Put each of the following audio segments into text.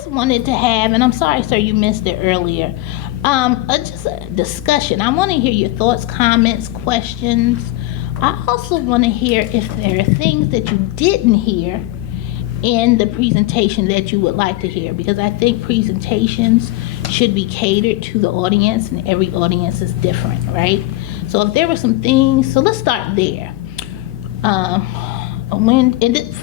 just wanted to have, and I'm sorry, sir, you missed it earlier, just a discussion. I want to hear your thoughts, comments, questions. I also want to hear if there are things that you didn't hear in the presentation that you would like to hear, because I think presentations should be catered to the audience, and every audience is different, right? So if there were some things, so let's start there.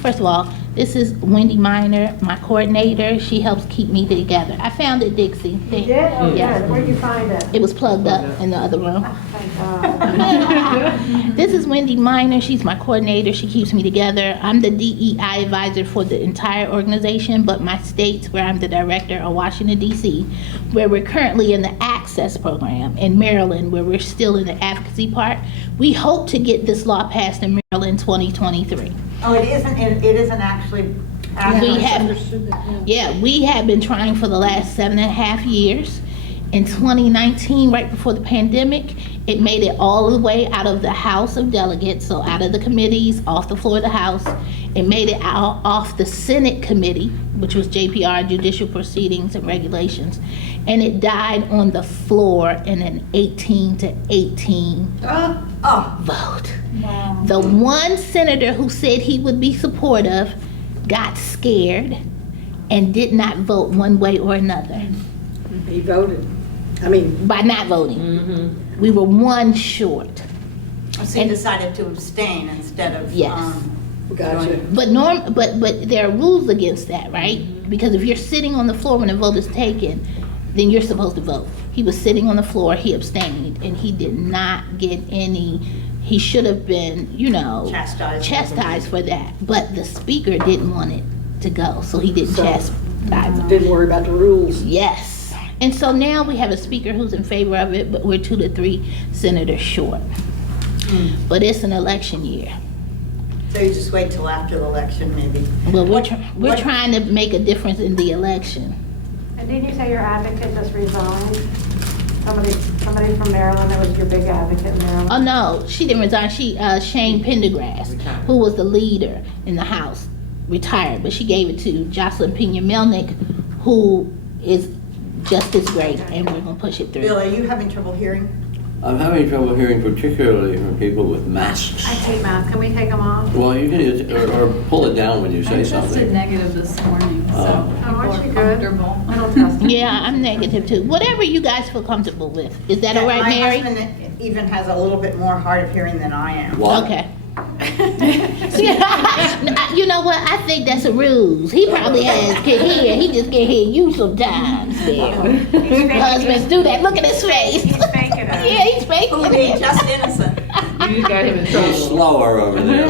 First of all, this is Wendy Miner, my coordinator. She helps keep me together. I found it, Dixie. You did? Oh, yes. good. Where'd you find it? It was plugged up in the other room. Oh, thank God. This is Wendy Miner. She's my coordinator. She keeps me together. I'm the DEI advisor for the entire organization, but my states where I'm the director are Washington, D.C., where we're currently in the Access program, in Maryland, where we're still in the advocacy part. We hope to get this law passed in Maryland 2023. Oh, it isn't actually. We have been trying for the last 7.5 years. In 2019, right before the pandemic, it made it all the way out of the House of Delegates, so out of the committees, off the floor of the House. It made it out off the Senate committee, which was JPR, Judicial Proceedings and Regulations, and it died on the floor in an 18-18 vote. Wow. The one senator who said he would be supportive got scared and did not vote one way or another. He voted. By not voting. We were one short. So you decided to abstain instead of. Yes. Gotcha. But there are rules against that, right? Because if you're sitting on the floor when a vote is taken, then you're supposed to vote. He was sitting on the floor, he abstained, and he did not get any. He should have been, chastised for that. But the speaker didn't want it to go, so he didn't chastise him. Didn't worry about the rules. Yes. And so now we have a speaker who's in favor of it, but we're 2 to 3 senators short. But it's an election year. So you just wait till after the election, maybe. Well, we're trying to make a difference in the election. And didn't you say your advocate just resigned? Somebody from Maryland that was your big advocate in Maryland? Oh no, she didn't resign. Shane Pendergrass, who was the leader in the House, retired, but she gave it to Jocelyn Pena-Melnick, who is just as great, and we're gonna push it through. Bill, are you having trouble hearing? I'm having trouble hearing, particularly from people with masks. I take masks. Can we take them off? Well, you can or pull it down when you say I tested something. negative this morning, so aren't you people are good? comfortable. I don't test them. Yeah, I'm negative too. Whatever you guys feel comfortable with. Is that all right, Mary? My husband even has a little bit more hard of hearing than I am. What? Okay. You know what? I think that's a ruse. He probably can hear. He just can't hear you sometimes. Husbands do that. Look at his face. He's faking it. Yeah, he's faking Who being it. just innocent. You got him in He's slower over there.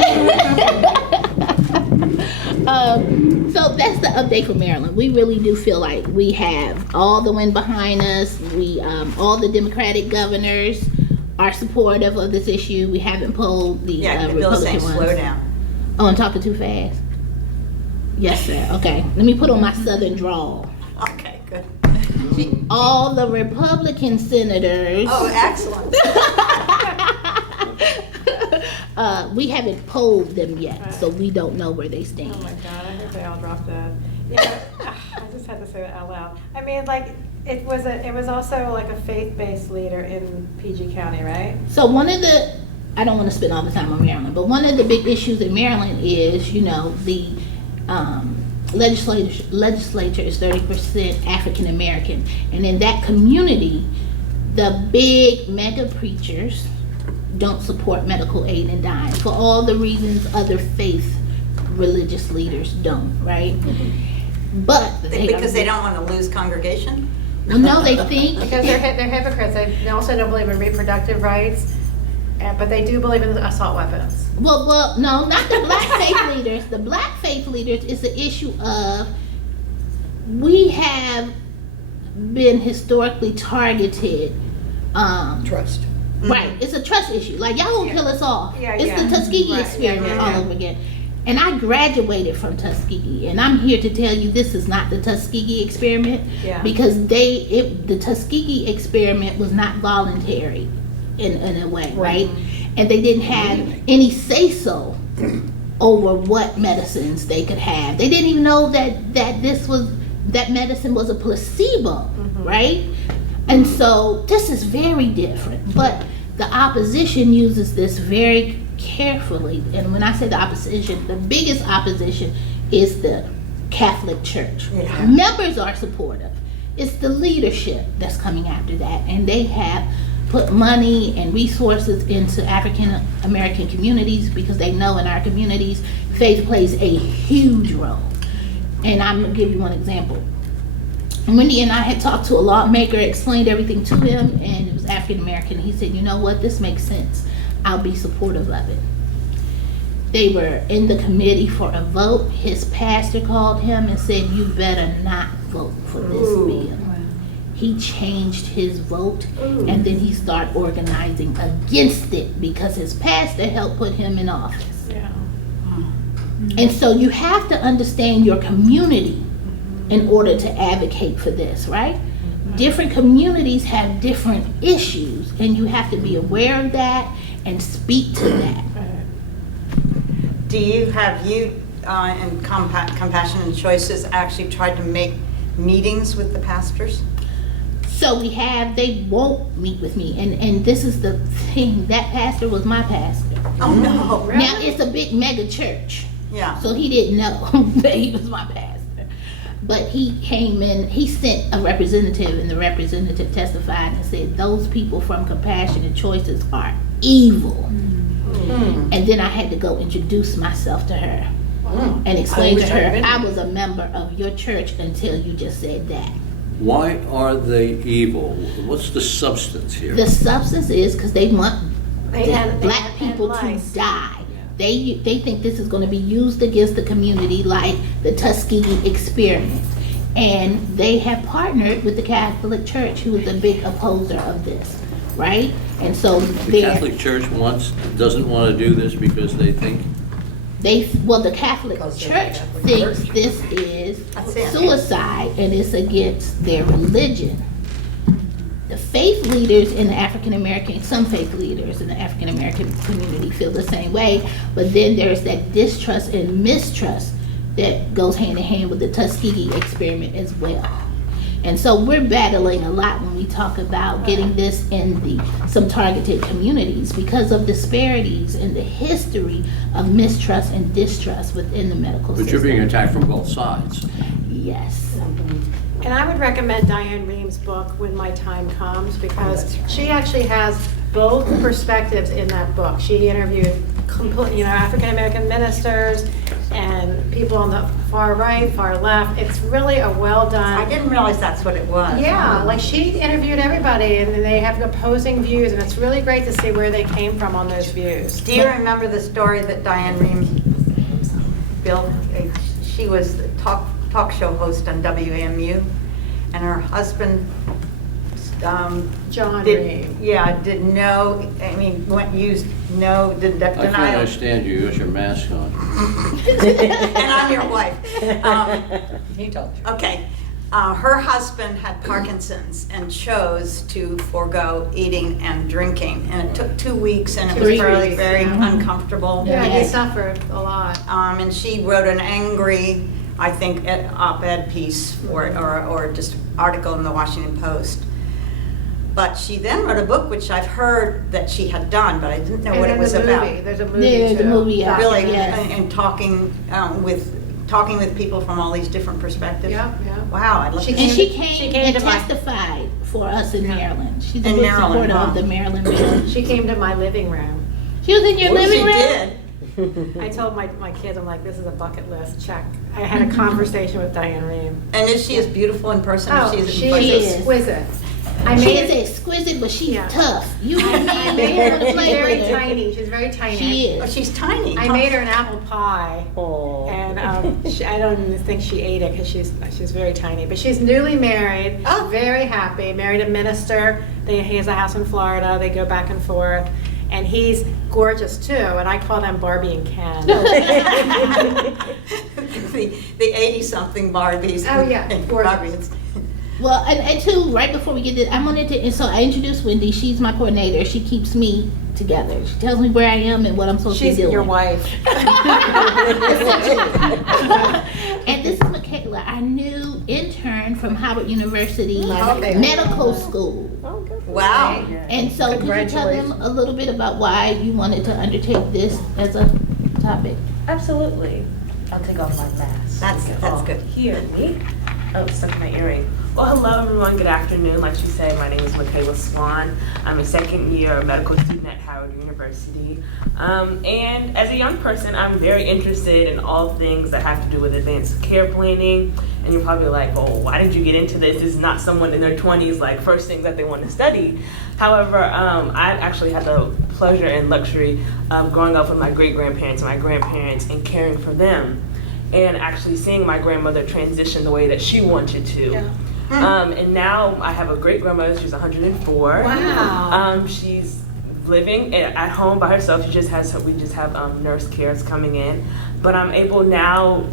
So that's the update for Maryland. We really do feel like we have all the wind behind us. We all the Democratic governors are supportive of this issue. We haven't polled the Yeah, Bill's saying Republican ones. slow down. Oh, I'm talking too fast. Yes, sir. Okay. Let me put on my southern drawl. Okay, good. All the Republican senators. Oh, excellent. We haven't polled them yet, so we don't know where they stand. Oh my God, I think they all dropped that. Yeah, I just had to say that out loud. I mean, like, it was also like a faith-based leader in PG County, right? So one of the, I don't want to spend all the time on Maryland, but one of the big issues in Maryland is, the legislature is 30% African American, and in that community, the big mega preachers don't support medical aid and dying for all the reasons other faith religious leaders don't, right? But Because they don't want to lose congregation? well, no, they think Because they're hypocrites. They also don't believe in reproductive rights, but they do believe in assault weapons. well, no, not the black faith leaders. The black faith leaders is the issue of we have been historically targeted. Trust. Right, it's a trust issue. Like y'all gonna kill us off. Yeah, It's yeah. the Tuskegee Right, experiment yeah. all over again. And I graduated from Tuskegee, and I'm here to tell you this is not the Tuskegee experiment Yeah. because the Tuskegee experiment was not voluntary in a way, right? And they didn't have any say so over what medicines they could have. They didn't even know that this was that medicine was a placebo, right? And so this is very different, but the opposition uses this very carefully. And when I say the opposition, the biggest opposition is the Catholic Church. Yeah. Members are supportive. It's the leadership that's coming after that, and they have put money and resources into African American communities because they know in our communities faith plays a huge role. And I'm gonna give you one example. Wendy and I had talked to a lawmaker, explained everything to him, and it was African American. He said, you know what, this makes sense. I'll be supportive of it. They were in the committee for a vote. His pastor called him and said, you better not vote for this bill. He changed his vote, and then he started organizing against it because his pastor helped put him in office. Yeah. And so you have to understand your community in order to advocate for this, right? Different communities have different issues, and you have to be aware of that and speak to that. Do you, have you, in Compassion and Choices, actually tried to make meetings with the pastors? So we have, they won't meet with me, and this is the thing, that pastor was my pastor. Oh, no. Now, it's a big mega church. Yeah. So he didn't know that he was my pastor. But he came in, he sent a representative, and the representative testified and said, those people from Compassion and Choices are evil. And then I had to go introduce myself to her and explain to her, I was a member of your church until you just said that. Why are they evil? What's the substance here? The substance is because they want And black people to lice. die. They think this is going to be used against the community like the Tuskegee experiment. And they have partnered with the Catholic Church, who is a big opposer of this, right? And so The Catholic Church doesn't want to do this because they think, the Catholic Because they're Church the Catholic thinks Church. this is That's it. suicide and it's against their religion. The faith leaders in the African American, some faith leaders in the African American community feel the same way, but then there's that distrust and mistrust that goes hand in hand with the Tuskegee experiment as well. And so we're battling a lot when we talk about getting this in some targeted communities because of disparities in the history of mistrust and distrust within the medical but system. you're being attacked from both sides. Yes. And I would recommend Diane Ream's book, When My Time Comes, because she actually has both perspectives in that book. She interviewed African American ministers and people on the far right, far left. It's really a well done. I didn't realize that's what it was. Yeah, like she interviewed everybody and they have opposing views, and it's really great to see where they came from on those views. Do you remember the story that Diane Ream built? She was the talk show host on WAMU, and her husband, John did Ream. I can't denial. understand you, you got your mask on. And I'm your wife. He told you. Okay, her husband had Parkinson's and chose to forego eating and drinking, and it took 2 weeks, and it was 3 very, weeks. very uncomfortable. Yeah, he Yes. suffered a lot. And she wrote an angry, I think, op-ed piece or just article in the Washington Post. But she then wrote a book, which I've heard that she had done, but I didn't know what it was about. There's a movie There's a too. movie out. Really, Yes. and talking with people from all these different perspectives. Yeah, yeah. Wow, I'd love She to And see she it. came, came and to my- testified for us in Maryland. She's a In big Maryland, supporter huh? of the Maryland bill. She came to my living room. She was in your Well, living she room? did. I told my kids, I'm like, this is a bucket list, check. I had a conversation with Diane Ream. And is she as beautiful in person as she is in She person? is. exquisite. I She made is her, exquisite, but she's Yeah. tough. You and I me, made we want her, to she's play very with her. tiny, she's very tiny. She Oh, is. she's tiny. I huh? made her an apple pie, Oh. and I don't even think she ate it because she's very tiny. But she's newly married, Oh. very happy, married a minister. He has a house in Florida. They go back and forth, and he's gorgeous too. And I call them Barbie and Ken. the 80-something Barbies. Oh, yeah, gorgeous. Barbies. Well, and too, right before we get to, and so I introduced Wendy. She's my coordinator. She keeps me together. She tells me where I am and what I'm supposed She's to be doing. your wife. And this is Michaela, our new intern from Howard University Okay. Medical School. Oh, good. Wow. And so could you tell them a little bit about why you wanted to undertake this as a topic? Absolutely. I'll take off my mask. That's good. Hear me. Oh, it's stuck in my earring. Well, hello everyone. Good afternoon. Like you said, my name is Michaela Swan. I'm a second year medical student at Howard University. And as a young person, I'm very interested in all things that have to do with advanced care planning. And you're probably like, well, why did you get into this? This is not someone in their 20s, like first things that they want to study. However, I actually had the pleasure and luxury of growing up with my great-grandparents and my grandparents and caring for them. And actually seeing my grandmother transition the way that she wanted to. Yeah. And now I have a great grandmother. She's 104. Wow. She's living at home by herself. We just have nurse cares coming in. But I'm able now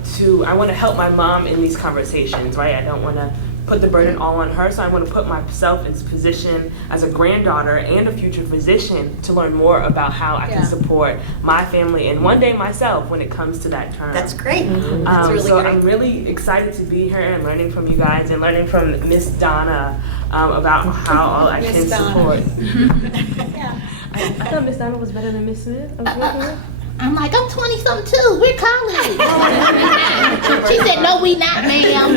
I want to help my mom in these conversations, right? I don't want to put the burden all on her, so I want to put myself in this position as a granddaughter and a future physician to learn more about how I can support my family and one day myself when it comes to that term. That's great. That's really so great. I'm really excited to be here and learning from you guys and learning from Miss Donna about how all I can support. Yeah. I thought Miss Donna was better than Miss Smith. I was with her. I'm like, I'm 20-something too. We're colleagues. She said, no, we not, ma'am.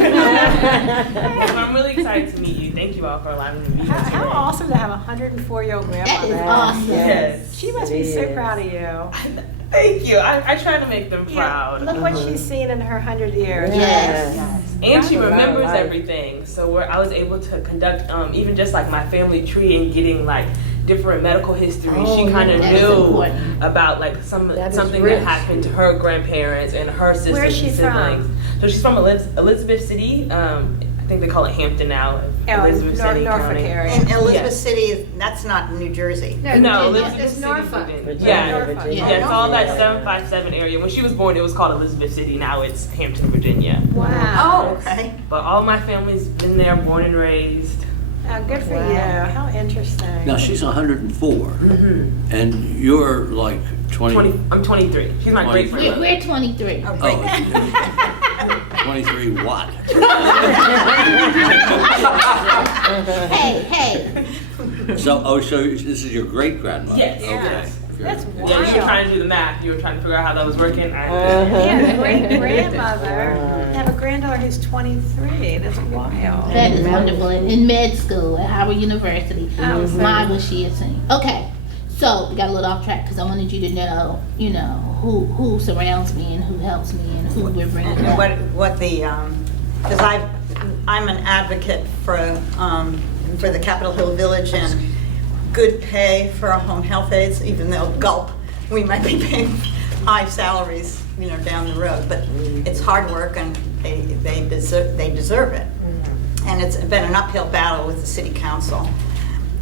So I'm really excited to meet you. Thank you all for allowing me to be here today. How awesome to have a 104-year-old That is grandmother. awesome. Yes. She must be so proud of you. Thank you. I try to make them proud. Look what she's seen in her 100 years. Yes. And she remembers everything. So I was able to conduct even just like my family tree and getting like different medical history. She kind of that is knew important. about like something that happened to her grandparents and her sisters Where is she and siblings. from? So she's from Elizabeth City. I think they call it Hampton now. Elizabeth City Norfolk County. area. And Elizabeth Yes. City, that's not New Jersey. No, Virginia. Elizabeth It's City, Norfolk. Virginia. Yeah. Norfolk. Yeah, it's all that 757 area. When she was born, it was called Elizabeth City. Now it's Hampton, Virginia. Wow. Oh, okay. But all my family's been there, born and raised. Oh, good for you. How interesting. Now, she's 104, and you're like 20. I'm 23. She's my great We're, grandmother. we're 23. Okay. 23 what? Hey. So this is your great grandmother? Yes. Okay. Yes. That's Yeah, wild. you were trying to do the math. You were trying to figure out how that was working. Yeah, great grandmother. Have a granddaughter who's 23. That's wild. That is wonderful. In med school at Howard University. Oh, My was she a senior. Okay. So we got a little off track because I wanted you to know, who surrounds me and who helps me and who we're bringing And up. what the, because I'm an advocate for the Capitol Hill Village and good pay for our home health aides, even though gulp, we might be paying high salaries, down the road, but it's hard work and they deserve it. And it's been an uphill battle with the city council.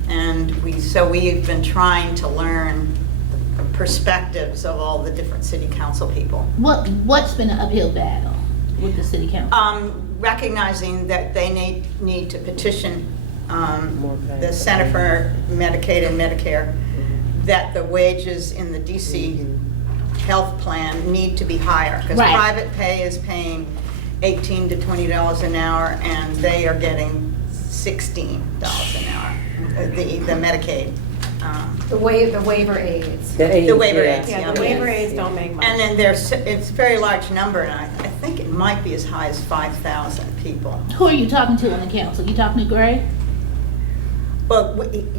And we've been trying to learn the perspectives of all the different city council people. What's been an uphill battle with the city council? Recognizing that they need to petition the Center for Medicaid and Medicare that the wages in the DC health plan need to be higher, because Right. private pay is paying $18 to $20 an hour, and they are getting $16 an hour. The Medicaid, The waiver aids. the waiver aids. Yeah, the waiver aids don't make much. And then it's a very large number, and I think it might be as high as 5,000 people. Who are you talking to on the council? You talking to Gray? But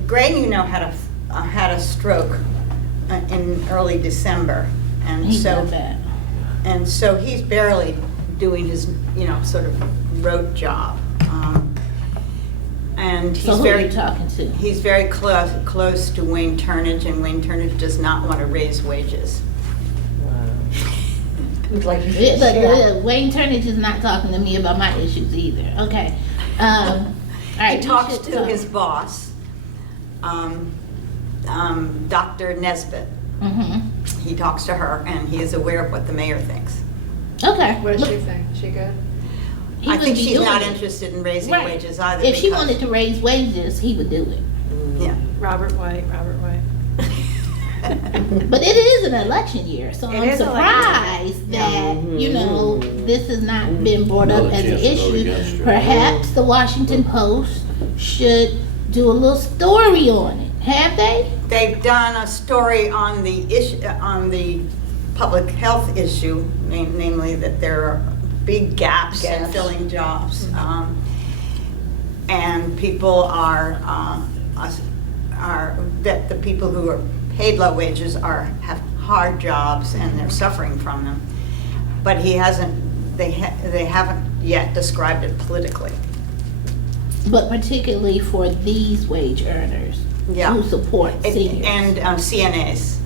Gray, had a stroke in early December, and He's so not bad. and so he's barely doing his sort of rote job. And So who are you talking to? he's very close to Wayne Turnage, and Wayne Turnage does not want to raise wages. Like you Yeah, should but share. Wayne Turnage is not talking to me about my issues either. Okay. All right. He we talks should to talk. his boss, Dr. Nesbitt. Mm-hmm. He talks to her, and he is aware of what the mayor thinks. Okay. What does Look, she think? She good? he I would think be she's doing not it. interested in raising Right. wages either. If she because- wanted to raise wages, he would do it. Yeah. Robert White. But it is an election year, so It I'm is surprised that, you know, this has not been brought up Another as an chance to vote issue. against her. Perhaps the Washington Post should do a little story on it. Have they? They've done a story on the issue, on the public health issue, namely that there are big gaps in filling jobs. And people that the people who are paid low wages have hard jobs and they're suffering from them. But they haven't yet described it politically. But particularly for these wage earners Yeah. who support seniors. And CNAs.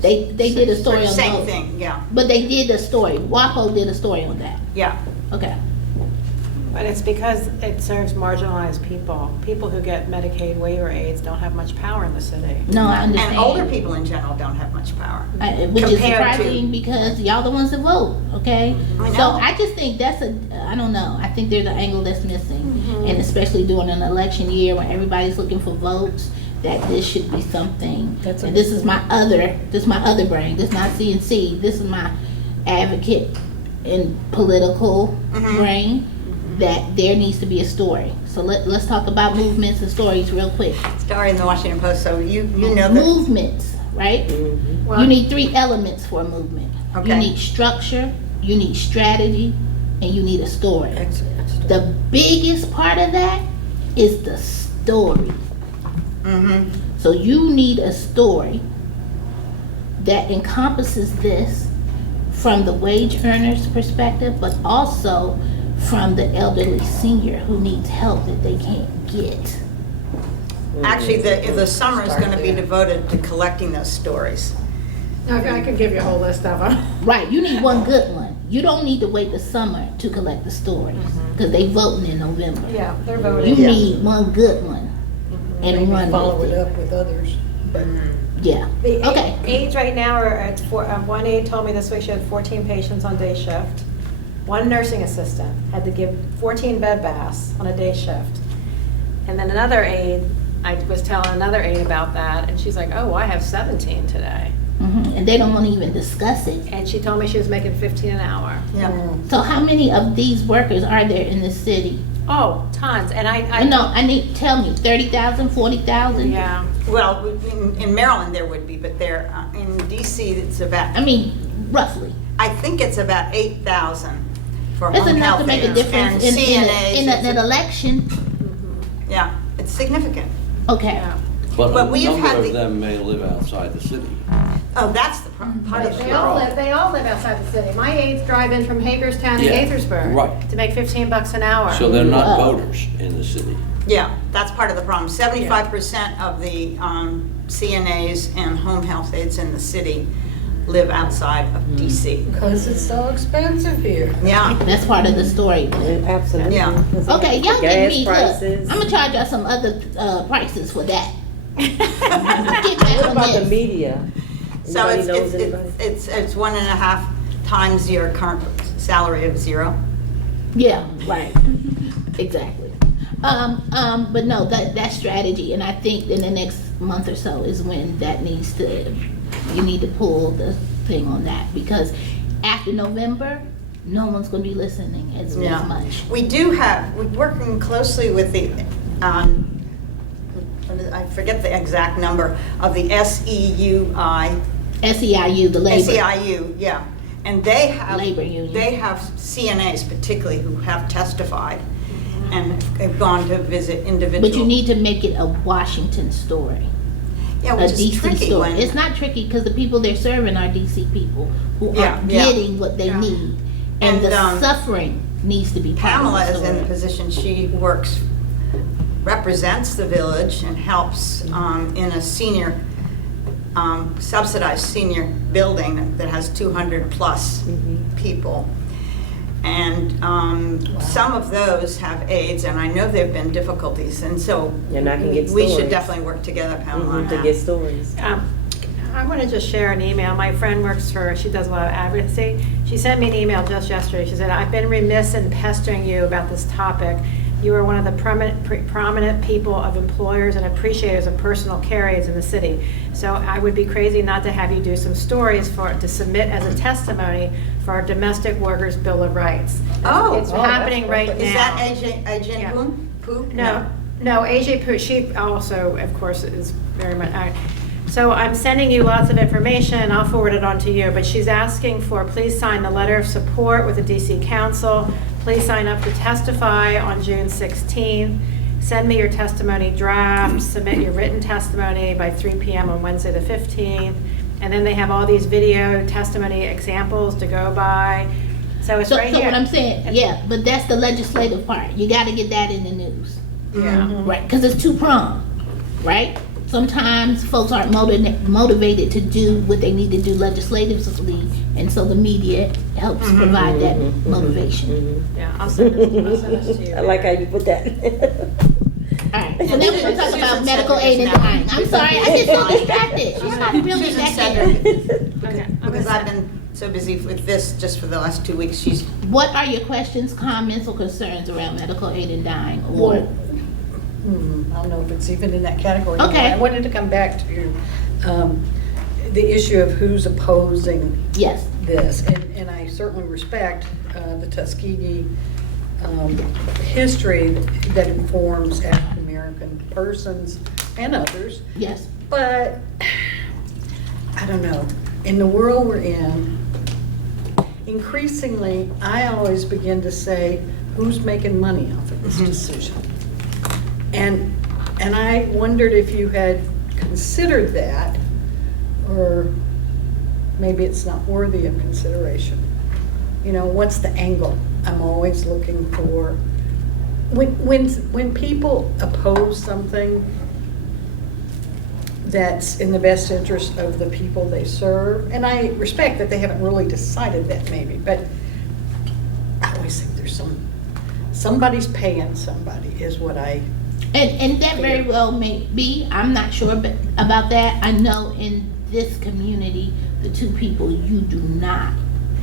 They did a story on Same those. thing, yeah, But they did a story. WAPO did a story on that. yeah. Okay. But it's because it serves marginalized people. People who get Medicaid waiver aids don't have much power in the city. No, I understand. And older people in general don't have much power. Which is Compared to- surprising because y'all the ones that vote, okay? I So know. I just think that's I don't know, I think there's an angle that's missing. And especially during an election year when everybody's looking for votes, that this should be something. And this is my other brain, this is not CNC, this is my advocate in political brain, that there needs to be a story. So let's talk about movements and stories real quick. Story in the Washington Post, so you know that. Movements, right? Well- You need 3 elements for a movement. You Okay. need structure, you need strategy, and you need a story. The biggest part of that is the story. So you need a story that encompasses this from the wage earner's perspective, but also from the elderly senior who needs help that they can't get. Actually, the summer is going to be devoted to collecting those stories. I can give you a whole list of them. Right, you need one good one. You don't need to wait the summer to collect the stories, because they voting in November. Yeah, they're You voting. Yeah. need one good one and run Follow with it it. up with others. Yeah, The okay. aides right now are at one aide told me this week she had 14 patients on day shift. One nursing assistant had to give 14 bed baths on a day shift. And then another aide, I was telling another aide about that, and she's like, oh, I have 17 today. And they don't want to even discuss it. And she told me she was making 15 an hour. Yeah. So how many of these workers are there in the city? Oh, tons. And No, tell me, 30,000, 40,000? Yeah. Well, in Maryland there would be, but there, in DC it's about, I mean, roughly. I think it's about 8,000 for That's home enough health to make a aides. difference And in CNAs, an election. yeah, it's significant. Okay. Yeah. But But a we've number had of the- them may live outside the city. Oh, that's the part of the They all problem. live outside the city. My aides drive in from Hagerstown to Yeah, Gaithersburg right. to make $15 an hour. So they're not Wow. voters in the city. Yeah, that's part of the problem. 75% of the CNAs and home health aides in the city live outside of DC. Because it's so expensive here. Yeah, That's part of the story. Absolutely. Yeah. Okay, y'all give Gas me, look, prices. I'm gonna charge y'all some other prices for that. Get What back on about the this. media? so Anybody knows it's anybody? it's 1.5 times your current salary of 0. Yeah, right. Exactly. But no, that strategy, and I think in the next month or so is when you need to pull the thing on that, because after November, no one's gonna be listening as much. We're working closely with the, I forget the exact number, of the SEUI, SEIU, the labor. SEIU, yeah. And they have, Labor union. they have CNAs particularly who have testified and have gone to visit individual. But you need to make it a Washington story. Yeah, A which is DC tricky story. when. It's not tricky because the people they're serving are DC people who Yeah, aren't yeah. getting what they need. And And, the suffering needs to be part Pamela of the is in the story. position, she represents the village and helps in a senior, subsidized senior building that has 200 plus people. And some of those have aides, and I know there've been difficulties, and so And I can get we should stories. definitely work together, Pamela, on To that. get stories. I want to just share an email. My friend works she does a lot of advocacy. She sent me an email just yesterday. She said, I've been remiss in pestering you about this topic, You are one of the prominent people of employers and appreciators of personal care aids in the city. So I would be crazy not to have you do some stories to submit as a testimony for our Domestic Workers Bill of Rights. It's happening right now. Is that AJ Yeah. Poon? No, AJ Poo, she also, of course, is very much, so I'm sending you lots of information, and I'll forward it on to you, but she's asking for, please sign the letter of support with the DC Council. Please sign up to testify on June 16th. Send me your testimony draft, submit your written testimony by 3 p.m. on Wednesday the 15th. And then they have all these video testimony examples to go by. So it's right So here. what I'm saying, yeah, but that's the legislative part. You got to get that in the news. Yeah. Right, because it's two-pronged, right? Sometimes folks aren't motivated to do what they need to do legislatively, and so the media helps provide that motivation. Yeah, I'll send this to you. I like how you put that. All right, so now we're going to talk about medical aid and dying. I'm sorry, I get so distracted. She's not really Susan back Cedric. there. Okay. Because I've been so busy with this just for the last 2 weeks. What are your questions, comments, or concerns around medical aid and dying? Or I don't know if it's even in that category. Okay. I wanted to come back to the issue of who's opposing yes, this, and I certainly respect the Tuskegee history that informs African American persons and others, yes, but I don't know. In the world we're in, increasingly, I always begin to say, who's making money off of this decision? And I wondered if you had considered that, or maybe it's not worthy of consideration. You know, what's the angle I'm always looking for? When people oppose something that's in the best interest of the people they serve, and I respect that they haven't really decided that maybe, but I always think there's somebody's paying somebody is what I. and that very well may be. I'm not sure about that. I know in this community, the two people you do not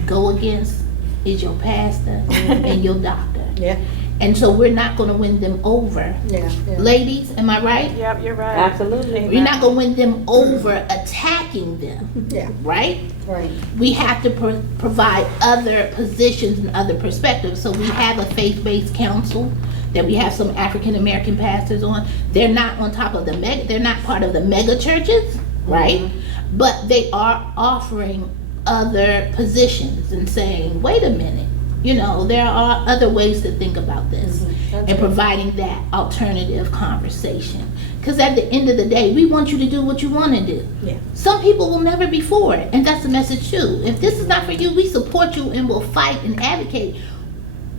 go against is your pastor and your doctor. Yeah. And so we're not going to win them over. Yeah. Ladies, am I right? Yep, you're right. Absolutely. We're not going to win them over attacking them, Yeah. right? Right. We have to provide other positions and other perspectives. So we have a faith-based council that we have some African American pastors on. They're not on top of they're not part of the mega churches, right? But they are offering other positions and saying, wait a minute, you know, there are other ways to think about this and providing that alternative conversation. Because at the end of the day, we want you to do what you want to do. Yeah. Some people will never be for it, and that's the message too. If this is not for you, we support you and will fight and advocate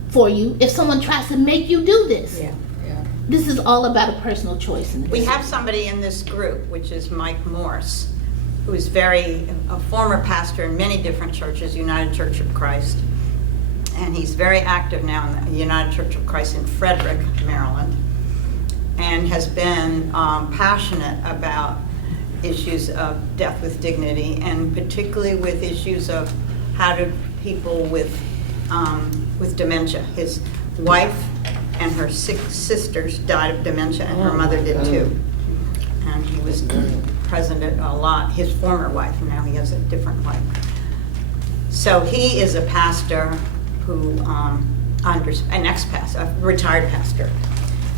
for you if someone tries to make you do this. Yeah. Yeah. This is all about a personal choice. We have somebody in this group, which is Mike Morse, who is a former pastor in many different churches, United Church of Christ. And he's very active now in the United Church of Christ in Frederick, Maryland, and has been passionate about issues of death with dignity, and particularly with issues of how do people with dementia. His wife and her 6 sisters died of dementia, and her mother did too. And he was present at a lot. His former wife, now he has a different wife. So he is a pastor who, an ex-pastor, a retired pastor,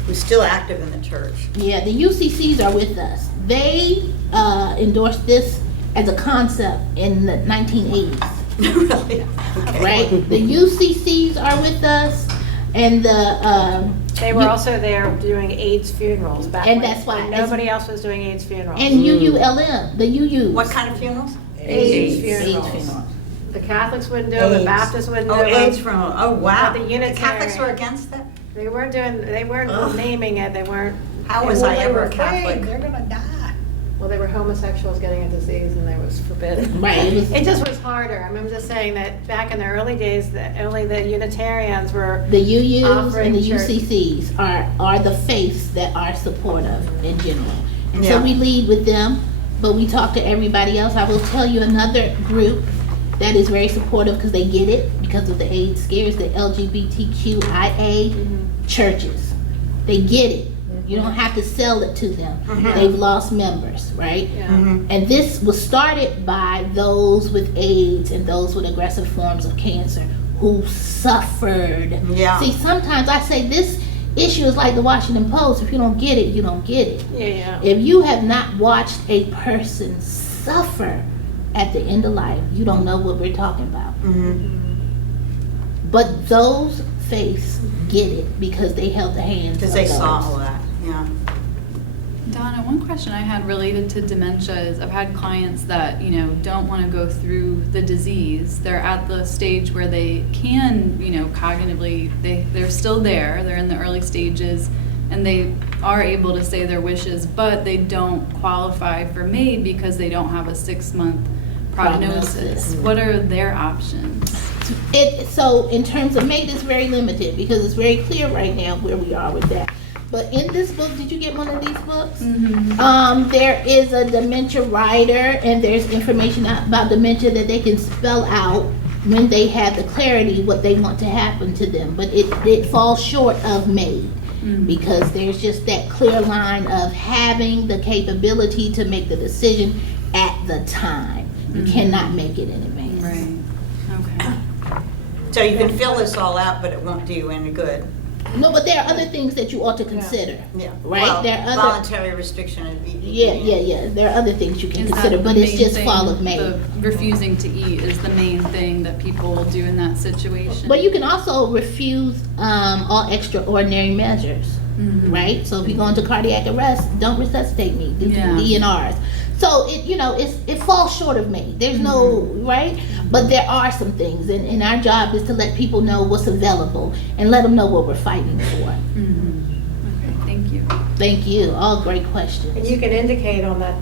who's still active in the church. Yeah, the UCCs are with us. They endorsed this as a concept in the 1980s. Really? Okay. Right? The UCCs are with us, and the They were also there doing AIDS funerals back And when, that's why- when nobody else was doing AIDS funerals. and UULM, the UUs. What kind of funerals? AIDS AIDS funerals. funerals. The Catholics wouldn't do it, the AIDS. Baptists wouldn't do Oh, it. AIDS funeral. Oh, wow. But the Catholics were Unitarian- against that? They weren't Ugh. naming it, they weren't, How was I ever a Afraid Catholic? they're gonna die. well, they were homosexuals getting a disease and they was forbidden. Right, it was- It just was harder. I mean, I'm just saying that back in the early days, only the Unitarians were, The UUs Offering and the church. UCCs are the faiths that are supportive in general. And so Yeah. we lead with them, but we talk to everybody else. I will tell you another group that is very supportive because they get it because of the AIDS scares, the LGBTQIA churches. They get it. You don't have to sell it to them. They've lost members, right? And this was started by those with AIDS and those with aggressive forms of cancer who suffered. Yeah. See, sometimes I say this issue is like the Washington Post. If you don't get it, you don't get it. Yeah. If you have not watched a person suffer at the end of life, you don't know what we're talking about. But those faiths get it because they held the hands Because of they those. saw all that, yeah. Donna, one question I had related to dementia is I've had clients that, don't want to go through the disease. They're at the stage where they can, cognitively, they're still there, they're in the early stages, and they are able to say their wishes, but they don't qualify for MAID because they don't have a 6-month prognosis. What are their options? So in terms of MAID, it's very limited because it's very clear right now where we are with that. But in this book, did you get one of these books? There is a Dementia Writer, and there's information about dementia that they can spell out when they have the clarity what they want to happen to them. But it falls short of MAID because there's just that clear line of having the capability to make the decision at the time. You cannot make it in advance. Right. Okay. So you can fill this all out, but it won't do you any good. No, but there are other things that you ought to consider. Yeah. Right? Well, there are other. voluntary restriction and BPD. Yeah. There are other things you can Is that consider, the but it's main just thing? fall of May. The refusing to eat is the main thing that people will do in that situation. But you can also refuse all extraordinary measures, right? So if you go into cardiac arrest, don't resuscitate me. Do DNRs. So it falls short of me. There's no right, but there are some things, and our job is to let people know what's available and let them know what we're fighting for. Okay, thank you. Thank you. All great questions. And you can indicate on that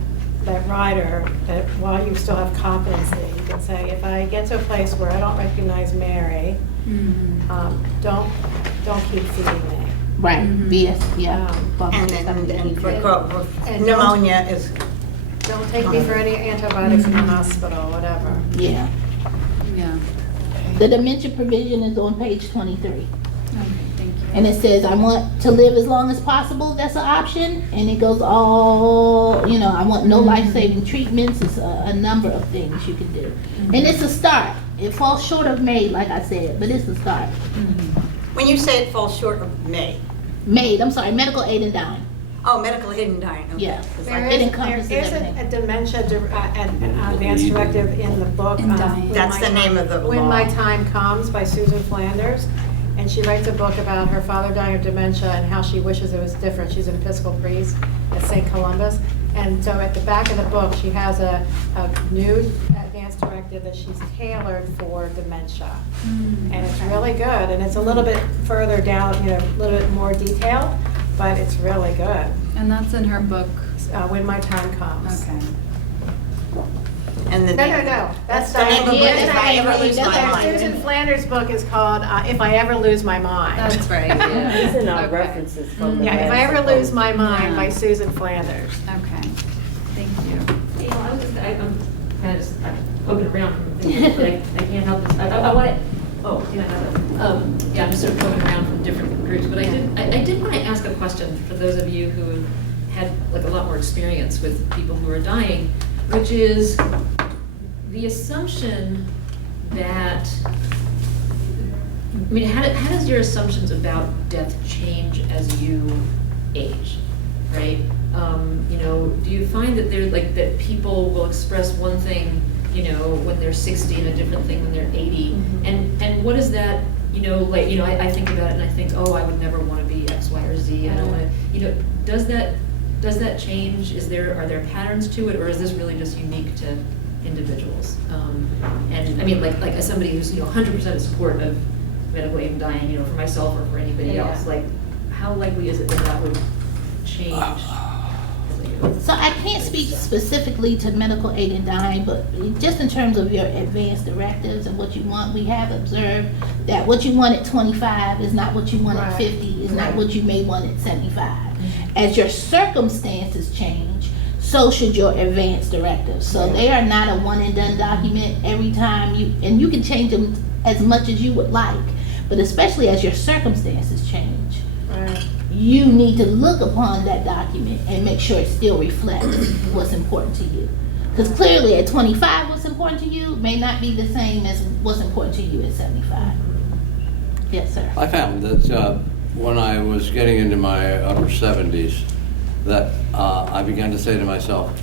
rider that while you still have competency, you can say, if I get to a place where I don't recognize Mary, don't keep feeding me. Right. Yes. Yeah. And pneumonia is. Don't take me for any antibiotics in the hospital, whatever. Yeah. Yeah. The dementia provision is on page 23. Okay, thank you. And it says, I want to live as long as possible. That's an option. And it goes all, I want no life-saving treatments. It's a number of things you can do. And it's a start. It falls short of MAID, like I said, but it's a start. When you say it falls short of MAID. MAID, I'm sorry, medical aid and dying. Oh, medical aid and dying. Okay. Yeah. There It is encompasses a everything. dementia advance directive in the book. In Dying. That's the name of the When law. My Time Comes by Susan Flanders. And she writes a book about her father dying of dementia and how she wishes it was different. She's an Episcopal priest at St. Columbus. And so at the back of the book, she has a new advance directive that she's tailored for dementia. And it's really good. And it's a little bit further down, a little bit more detailed, but it's really good. And that's in her book. When My Time Comes. Okay. And the No. That's the name of the book Yeah, is If I Ever Lose My that's Mind. Susan Flanders' book is called If I Ever Lose My Mind. That's right, yeah. These are not Okay. references from the Yeah, If I last Ever Lose My Mind Yeah. by Susan Flanders. Okay, thank you. I'm kind of just poking around from things, but I can't help this. I want to. Oh, yeah, I'm just sort of poking around from different groups, but I did want to ask a question for those of you who had like a lot more experience with people who are dying, which is the assumption that. I mean, how does your assumptions about death change as you age, right? Do you find that there's like that people will express one thing, when they're 60 and a different thing when they're 80, and what is that? I think about it and I think, oh, I would never want to be X, Y, or Z. I don't want to. Does that change? Are there patterns to it, or is this really just unique to individuals? And I mean, like as somebody who's 100% in support of medical aid and dying, for myself or for anybody else, like how likely is it that would change? So I can't speak specifically to medical aid and dying, but just in terms of your advanced directives and what you want, we have observed that what you want at 25 is not what you want at 50, is not what you may want at 75. As your circumstances change, so should your advanced directives. So they are not a one and done document every time and you can change them as much as you would like, but especially as your circumstances change. Right. you need to look upon that document and make sure it still reflects what's important to you. Because clearly at 25, what's important to you may not be the same as what's important to you at 75. Yes, sir. I found that when I was getting into my upper 70s, that I began to say to myself,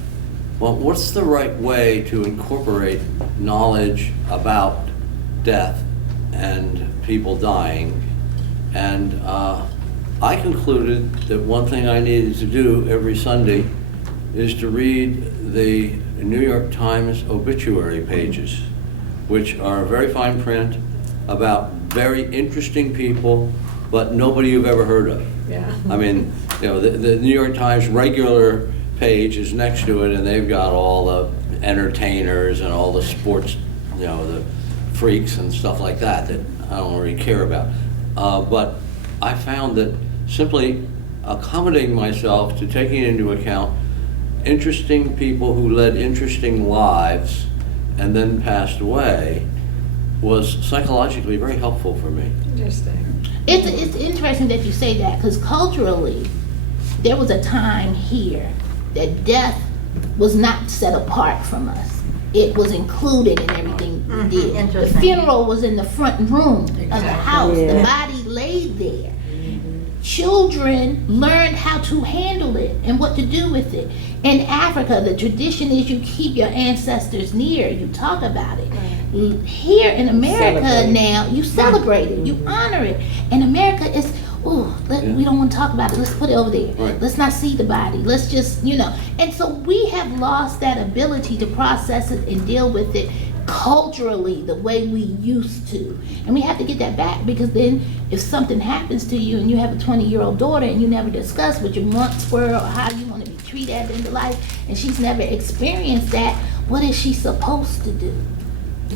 well, what's the right way to incorporate knowledge about death and people dying? And I concluded that one thing I needed to do every Sunday is to read the New York Times obituary pages, which are very fine print about very interesting people, but nobody you've ever heard of. Yeah. I mean, you know, the New York Times regular page is next to it, and they've got all the entertainers and all the sports, you know, the freaks and stuff like that I don't really care about. But I found that simply accommodating myself to taking into account interesting people who led interesting lives and then passed away was psychologically very helpful for me. Interesting. It's interesting that you say that, because culturally, there was a time here that death was not set apart from us. It was included in everything we did. The Interesting. funeral was in the front room of the house. The Yeah. body laid there. Children learned how to handle it and what to do with it. In Africa, the tradition is you keep your ancestors near, you talk about it. Here in America Celebrate. now, you celebrate it, you honor it. In America, it's, we don't want to talk about it, let's put it over there. Right. Let's not see the body, let's just, And so we have lost that ability to process it and deal with it culturally the way we used to. And we have to get that back, because then if something happens to you and you have a 20-year-old daughter and you never discuss what your wants were or how you want to be treated at the end of life, and she's never experienced that, what is she supposed to do?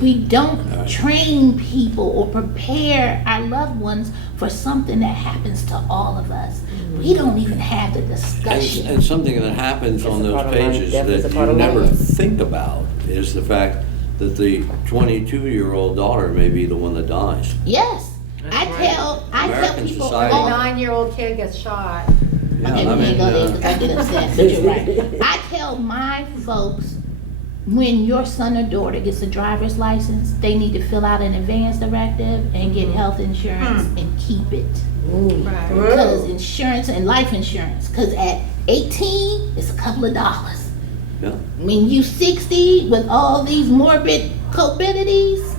We don't train people or prepare our loved ones for something that happens to all of us. We don't even have the discussion. And something that happens on It's a those part of life. pages Death is that a part you of never life. think about is the fact that the 22-year-old daughter may be the one that dies. Yes, I tell American people society- all. 9-year-old kid gets shot. Yeah, Okay, I we mean, can't go there because I get upset, but you're right. I tell my folks, when your son or daughter gets a driver's license, they need to fill out an advance directive and get health insurance and keep it. Right. Because insurance and life insurance, because at 18, it's a couple of dollars. Yeah. When you 60 with all these morbid comorbidities,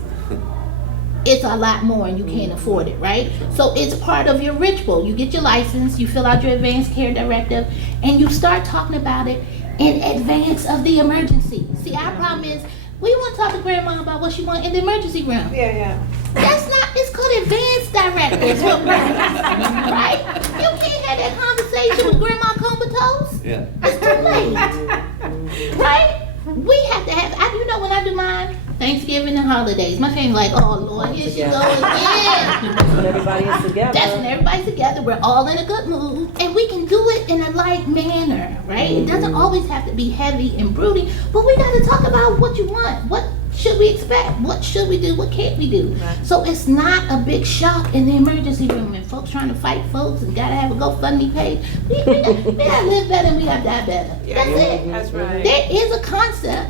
it's a lot more and you can't afford it, right? So it's part of your ritual. You get your license, you fill out your advanced care directive, and you start talking about it in advance of the emergency. See, our problem is we want to talk to grandma about what she wants in the emergency room. Yeah. That's not, it's called advanced directives, right? You can't have that conversation with grandma comatose. Yeah. It's too late, right? We have to have, when I do mine, Thanksgiving and holidays, my family like, oh Lord, here she go again. When everybody is together. That's when everybody's together, we're all in a good mood, and we can do it in a light manner, right? It doesn't always have to be heavy and brooding, but we gotta talk about what you want. What should we expect? What should we do? What can't we do? Right. So it's not a big shock in the emergency room and folks trying to fight folks and gotta have a GoFundMe page. We gotta live better and we gotta die better. That's it. That's right. There is a concept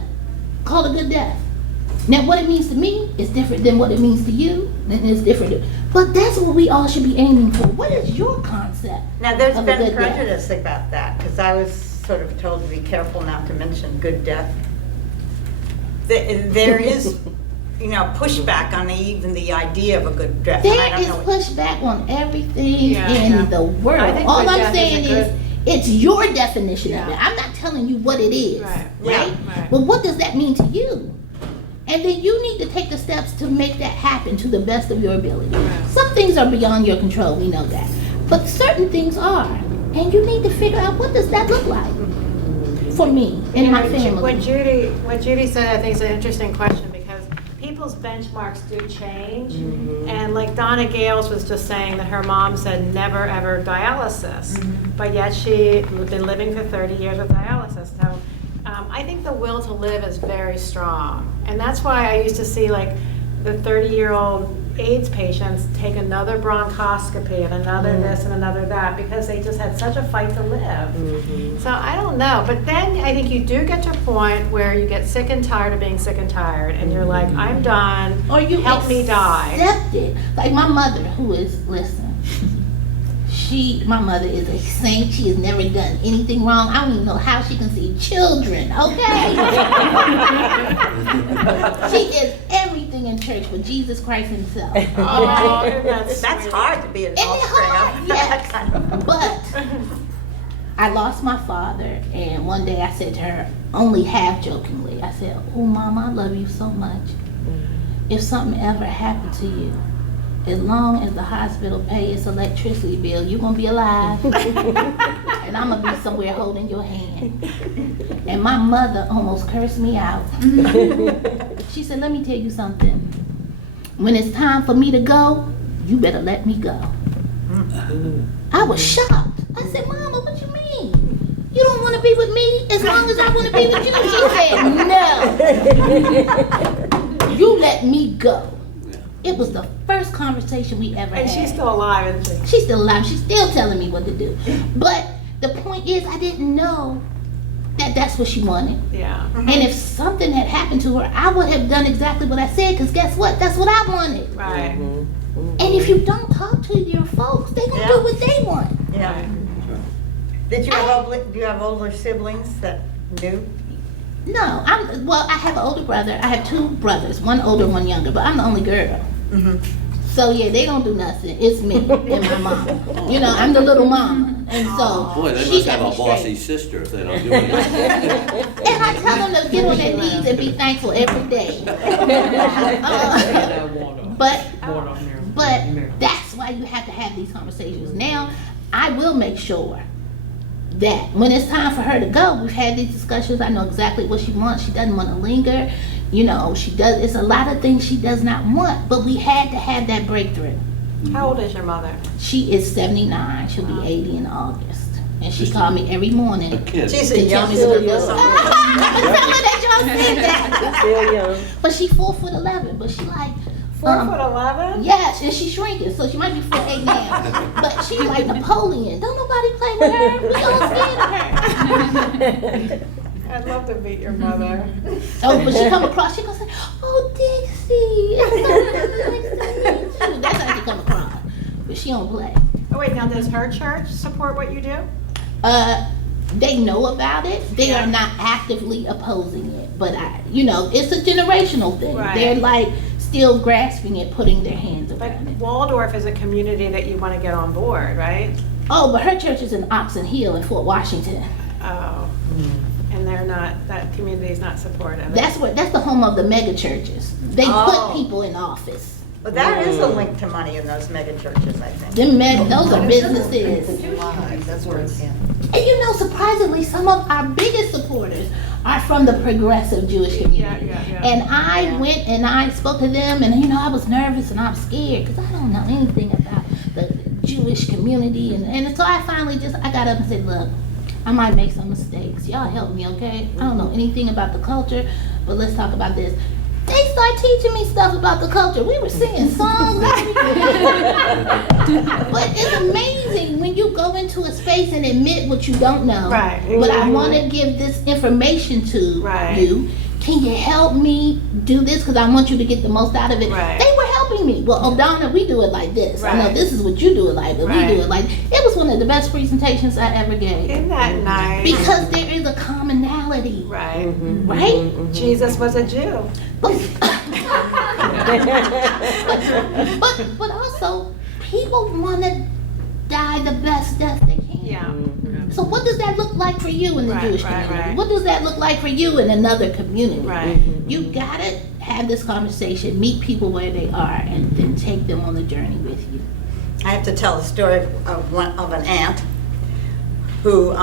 called a good death. Now, what it means to me is different than what it means to you, and it's different. But that's what we all should be aiming for. What is your concept? Now, there's of a been good death? prejudice about that, because I was sort of told to be careful not to mention good death. There is, pushback on even the idea of a good death. and I There don't is know what- pushback on everything Yeah, in yeah. the world. I think All good I'm death saying is a is, good- it's your definition of Yeah. it. I'm not telling you what it is, Right. Yeah. Right. But what does that mean to you? And then you need to take the steps to make that happen to the best of your ability. Right. Some things are beyond your control, we know that. But certain things are. And you need to figure out, what does that look like for me and my family? What Judy said, I think, is an interesting question, because people's benchmarks do change. And like Donna Gayles was just saying that her mom said never ever dialysis, but yet she'd been living for 30 years with dialysis. So I think the will to live is very strong. And that's why I used to see like the 30-year-old AIDS patients take another bronchoscopy and another this and another that because they just had such a fight to live. So I don't know, but then I think you do get to a point where you get sick and tired of being sick and tired, and you're like, I'm done. Or you help me die. accept it. Like my mother, who is, listen, my mother is a saint. She has never done anything wrong. I don't even know how she can see children, okay? She is everything in church but Jesus Christ himself. Oh, that's hard to be an Isn't it hard? Yes. Kind of- But I lost my father, and one day I said to her, only half jokingly, I said, oh, Mama, I love you so much. If something ever happened to you, as long as the hospital pays its electricity bill, you're going to be alive. And I'm going to be somewhere holding your hand. And my mother almost cursed me out. She said, let me tell you something. When it's time for me to go, you better let me go. I was shocked. I said, Mama, what you mean? You don't want to be with me as long as I want to be with you? She said, no. You let me go. It was the first conversation we ever had. And she's still alive, isn't she? She's still alive. She's still telling me what to do. But the point is, I didn't know that that's what she wanted. Yeah. And if something had happened to her, I would have done exactly what I said, because guess what? That's what I wanted. Right. And if you don't talk to your folks, they gonna do what they want. Yeah. Do you have older siblings that do? No, I have an older brother. I have two brothers, one older, one younger, but I'm the only girl. So yeah, they don't do nothing. It's me and my mama. You know, I'm the little mama. And so Boy, they she must got have a me bossy straight. sister if they don't do anything. And I tell them to get on their knees and be thankful every day. But that's why you have to have these conversations. Now, I will make sure that when it's time for her to go, we've had these discussions. I know exactly what she wants. She doesn't want to linger. You know, it's a lot of things she does not want, but we had to have that breakthrough. How old is your mother? She is 79. She'll be 80 in August. And she called me every morning. A kid. She's to a tell young me still what to do. young. I'm telling her that y'all said that. Still young. But she's 4'11", but she like 4'11"? yes, and she's shrinking, so she might be 4'8" now. But she's like Napoleon. Don't nobody play with her. We all scared of her. I'd love to meet your mother. Oh, but she come across, she gonna say, "Oh, Dixcy, it's so nice to meet you." That's how she come across. But she don't play. Oh wait, now does her church support what you do? They know about it. They are not actively opposing it, but it's a generational thing. Right. They're like still grasping it, putting their hands But around it. Waldorf is a community that you want to get on board, right? Oh, but her church is in Oxon Hill in Fort Washington. Oh. And that community is not supportive. That's the home of the mega churches. They put people in office. But there is a link to money in those mega churches, I think. Those are businesses. That's where it's at. And surprisingly, some of our biggest supporters are from the progressive Jewish community. Yeah. And I went and I spoke to them, and I was nervous and I'm scared because I don't know anything about the Jewish community. And so I finally I got up and said, look, I might make some mistakes. Y'all help me, okay? I don't know anything about the culture, but let's talk about this. They start teaching me stuff about the culture. We were singing songs. But it's amazing when you go into a space and admit what you don't know. Right. But I want to give this information to you. Can you help me do this? Because I want you to get the most out of it. Right. They were helping me. Well, Donna, we do it like this. I know Right. this is what you do it like, but we do it like. It was one of the best presentations I ever gave. Isn't that nice? Because there is a commonality. Right. Right? Jesus was a Jew. But also, people want to die the best death they can. Yeah. So what does that look like for you in the Jewish community? Right. What does that look like for you in another community? Right. You gotta have this conversation, meet people where they are, and then take them on the journey with you. I have to tell the story of an aunt who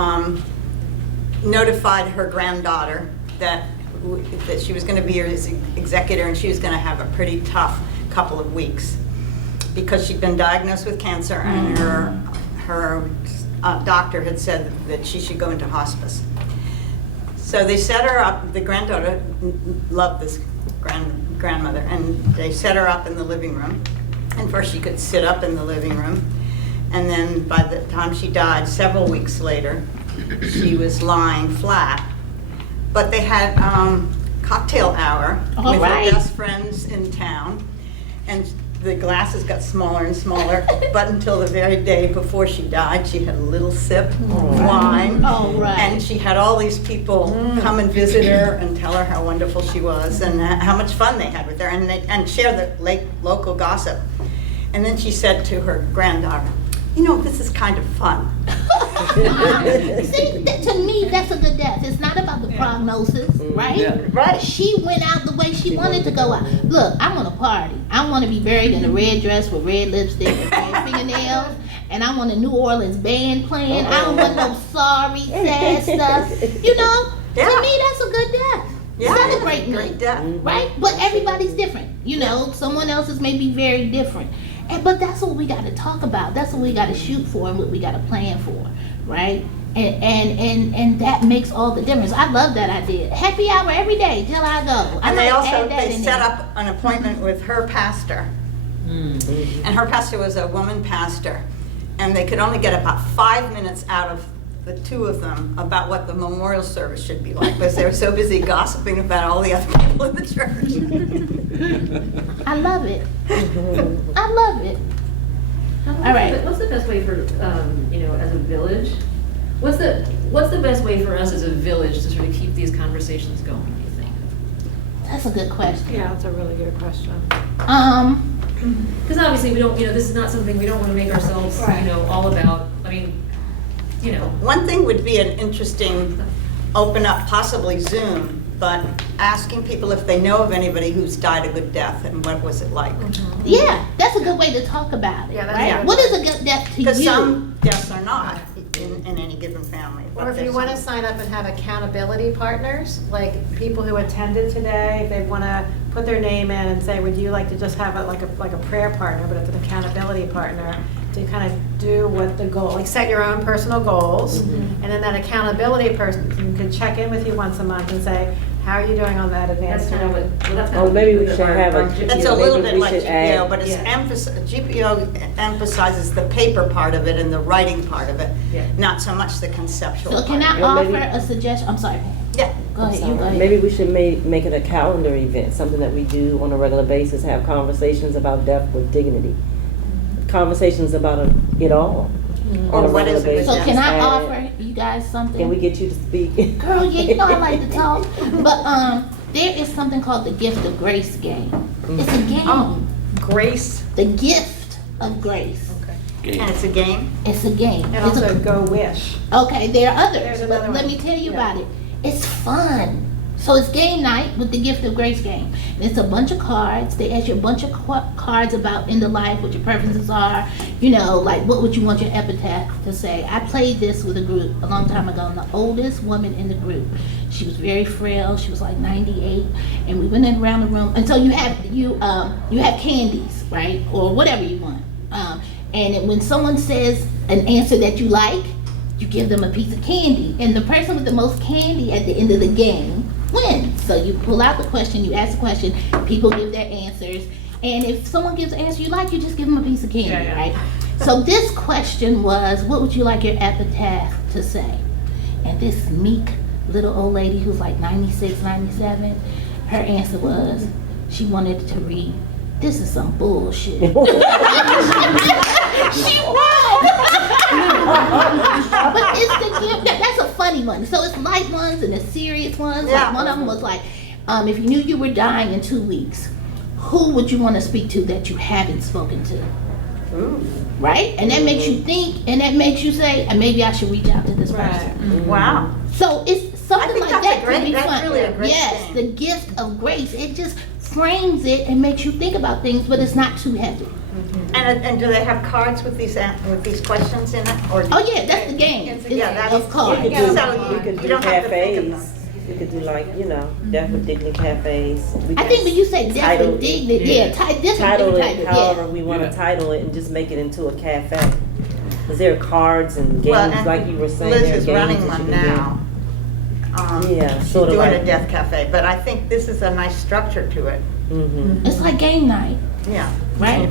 notified her granddaughter that she was going to be her executor and she was going to have a pretty tough couple of weeks because she'd been diagnosed with cancer and her doctor had said that she should go into hospice. So they set her up, the granddaughter loved this grandmother, and they set her up in the living room And first she could sit up in the living room, and then by the time she died, several weeks later, she was lying flat. But they had cocktail hour All with right. her best friends in town, and the glasses got smaller and smaller, but until the very day before she died, she had a little sip of wine. Oh, right. And she had all these people come and visit her and tell her how wonderful she was and how much fun they had with her, and share the local gossip. And then she said to her granddaughter, you know, this is kind of fun. See, to me, that's a good death. It's not about the prognosis, right? Yeah. Right. She went out the way she wanted to go out. Look, I want to party. I want to be buried in a red dress with red lipstick and red fingernails. And I want a New Orleans band playing. I don't want no sorry, sad stuff. You know, Yeah. to me, that's a good death. Yeah, Celebrate great me. death. Right? But everybody's different. You know, someone else's may be very different. But that's what we got to talk about. That's what we got to shoot for and what we got to plan for, right? And that makes all the difference. I love that idea. Happy hour every day till I go. And they might add also, that they in set there. up an appointment with her pastor. And her pastor was a woman pastor. And they could only get about 5 minutes out of the two of them about what the memorial service should be like, because they were so busy gossiping about all the other people in the church. I love it. I love it. All right. What's the best way for, as a village? What's the best way for us as a village to sort of keep these conversations going, do you think? That's a good question. Yeah, that's a really good question. Because obviously we don't, this is not something we don't want to make ourselves, all about. I mean, One thing would be an interesting, open up, possibly Zoom, but asking people if they know of anybody who's died a good death and what was it like. Yeah, that's a good way to talk about it, Yeah, that's right? good. What is a good death to Because you? some deaths are not in any given family. Or if you want to sign up and have accountability partners, like people who attended today, if they want to put their name in and say, would you like to just have like a prayer partner, but it's an accountability partner to kind of do what the goal, like set your own personal goals, and then that accountability person could check in with you once a month and say, how are you doing on that advanced? that's kind of what, well, that's kind Oh, of maybe we what should our- have our a- GPO That's a little Maybe bit we like should GPO, add- but it's Yeah. GPO emphasizes the paper part of it and the writing part of it, Yeah. not so much the conceptual So part. can I Well, offer maybe- a suggestion? I'm sorry. Yeah. Go ahead. You go ahead. Maybe we should make it a calendar event, something that we do on a regular basis, have conversations about death with dignity. Conversations about it all. Or on a what regular is a good basis. So can I And offer you guys something? Can we get you to speak? Girl, yeah, you know I like to talk. But there is something called the Gift of Grace game. It's a game. Oh. Grace. The Gift of Grace. Okay. And it's a game? It's a game. And It's a- also Go Wish. okay, there are others, There's but another let one. me tell you Yeah. about it. It's fun. So it's game night with the Gift of Grace game. And it's a bunch of cards. They ask you a bunch of cards about end of life, what your preferences are. Like what would you want your epitaph to say? I played this with a group a long time ago. And the oldest woman in the group, she was very frail. She was like 98, and we went in around the room. And so you have candies, right, or whatever you want. And when someone says an answer that you like, you give them a piece of candy, and the person with the most candy at the end of the game wins. So you pull out the question, you ask the question, people give their answers, and if someone gives an answer you like, you just give them a piece of candy, right? So this question was, what would you like your epitaph to say? And this meek little old lady who's like 96, 97, her answer was, she wanted to read, "This is some bullshit." She won! But it's the gift. That's a funny one. So it's light ones and the serious ones. Yeah. Like one of them was like, if you knew you were dying in 2 weeks, who would you want to speak to that you haven't spoken to? Ooh. Right? And that makes you think, and that makes you say, maybe I should reach out to this Right. person. Wow. So it's something I think like that's a that great- can be that's fun. really a great Yes, thing. the gift of grace. It just frames it and makes you think about things, but it's not too heavy. And do they have cards with these questions in it? Or Oh yeah, that's the game. It's a It's game. Yeah, that's- of cards. We could Yeah. do, So we could you do don't have to think of cafes. We could do Death with Dignity cafes. We I can think when you say death title with it. dignity, this Title is it however yeah. we want to Yeah. title it and just make it into a cafe. Because there are cards and games, Well, and like you were saying. Liz there are is games running that one you can do. now. Yeah, She's sort of doing like. a death cafe, but I think this is a nice structure to it. Mhm. It's like game night, Yeah. right?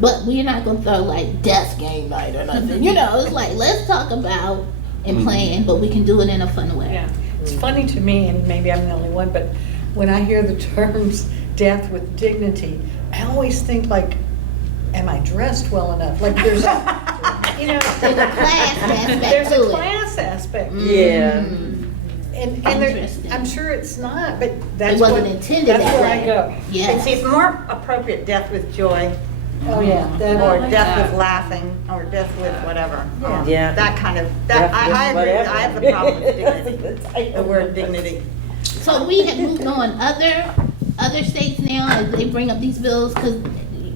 But we're not gonna throw like death game night or nothing. You know, it's like, let's talk about and plan, but we can do it in a fun way. Yeah, it's funny to me, and maybe I'm the only one, but when I hear the terms death with dignity, I always think like, am I dressed well enough? Like there's a, you know, There's a class aspect there's to a it. class aspect. Yeah. And there, Interesting. I'm sure it's not, but that's It wasn't what, intended that's that where way. I go. Yeah. It's more appropriate death with joy, Oh, yeah. That, or like death that. with laughing, or death with whatever. Yeah. Yeah. That kind of, that, I agree, Whatever. I have a problem with That's a dignity, good title. the word dignity. So we have moved on other states now as they bring up these bills, because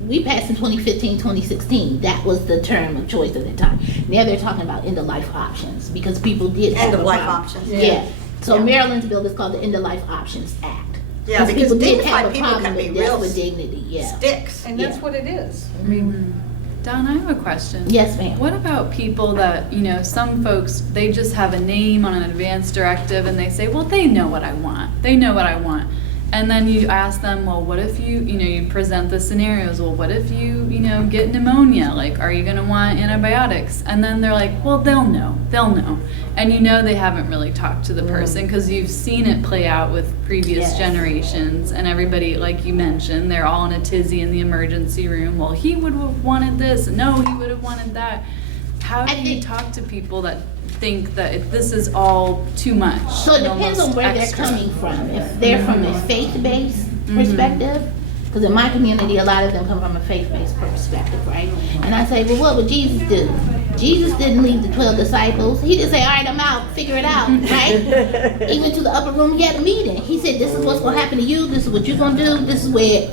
we passed in 2015, 2016. That was the term of choice at the time. Now they're talking about end of life options because people did have End of a life problem. options. Yeah. So Yeah. Maryland's bill is called the End of Life Options Act. Yeah, because people did dignified have a people problem can be with death real with dignity. Yeah. Sticks. and that's Yeah. what it is. I mean, Don, I have a question. Yes, ma'am. What about people that, some folks, they just have a name on an advance directive and they say, well, they know what I want. They know what I want. And then you ask them, well, what if you present the scenarios. Well, what if you get pneumonia? Like, are you going to want antibiotics? And then they're like, well, they'll know. And they haven't really talked to the person because you've seen it play out with previous Yes. generations. And everybody, like you mentioned, they're all in a tizzy in the emergency room. Well, he would have wanted this. No, he would have wanted that. How do you talk to people that think that this is all too much? So it and depends on almost where extra? they're coming from. If they're from a faith-based perspective, because in my community, a lot of them come from a faith-based perspective, right? And I say, well, what would Jesus do? Jesus didn't leave the 12 disciples. He didn't say, all right, I'm out, figure it out, right? He went to the upper room, he had a meeting. He said, this is what's going to happen to you, this is what you're going to do, this is where,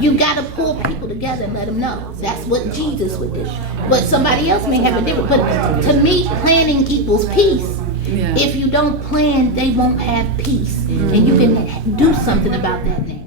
you got to pull people together and let them know. That's what Jesus would do. But somebody else may have a different, but to me, planning equals peace. Yeah. If you don't plan, they won't have peace. And you can do something about that now.